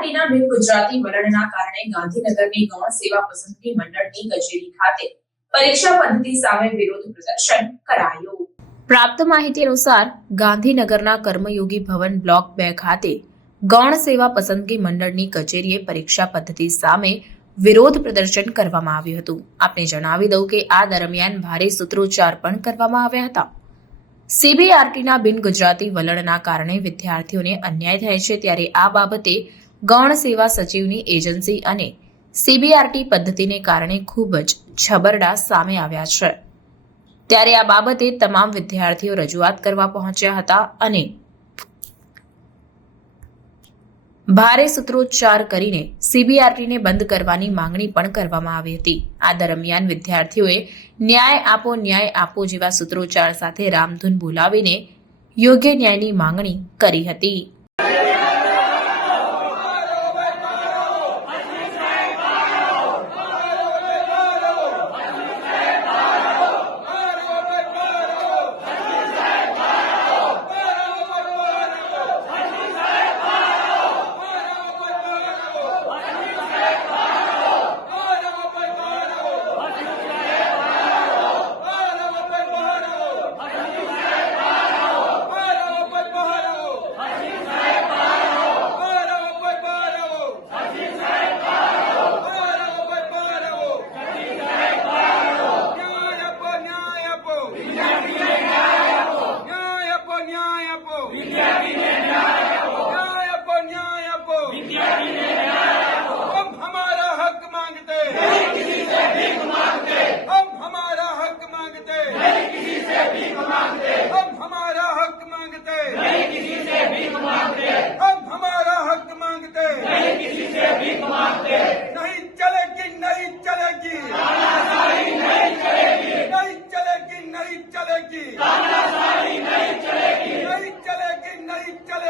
સીબીઆરટીના બિન ગુજરાતી વલણના કારણે ગાંધીનગરની ગૌણ સેવા પસંદગી મંડળની કચેરી ખાતે પરીક્ષા પદ્ધતિ સામે વિરોધ પ્રદર્શન કરાયું. પ્રાપ્ત માહિતી અનુસાર ગાંધીનગરના કર્મયોગી ભવન બ્લોક બે ખાતે ગૌણ સેવા પસંદગી મંડળની કચેરીએ પરીક્ષા પદ્ધતિ સામે વિરોધ પ્રદર્શન કરવામાં આવ્યું હતું. આપને જણાવી દઉં કે આ દરમિયાન ભારે સૂત્રોચ્ચાર પણ કરવામાં આવ્યા હતા. સીબીઆરટીના બિન ગુજરાતી વલણના કારણે વિદ્યાર્થીઓને અન્યાય થાય છે ત્યારે આ બાબતે ગૌણ સેવા સચિવની એજન્સી અને સીબીઆરટી પદ્ધતિને કારણે ખૂબ જ છબરડા સામે આવ્યા છે. ત્યારે આ બાબતે તમામ વિદ્યાર્થીઓ રજૂઆત કરવા પહોંચ્યા હતા અને ભારે સૂત્રોચ્ચાર કરીને સીબીઆરટીને બંધ કરવાની માંગણી પણ કરવામાં આવી હતી. આ દરમિયાન વિદ્યાર્થીઓએ ન્યાય આપો ન્યાય આપો જેવા સૂત્રોચ્ચાર સાથે રામધૂન બોલાવીને યોગ્ય ન્યાયની માંગણી કરી હતી.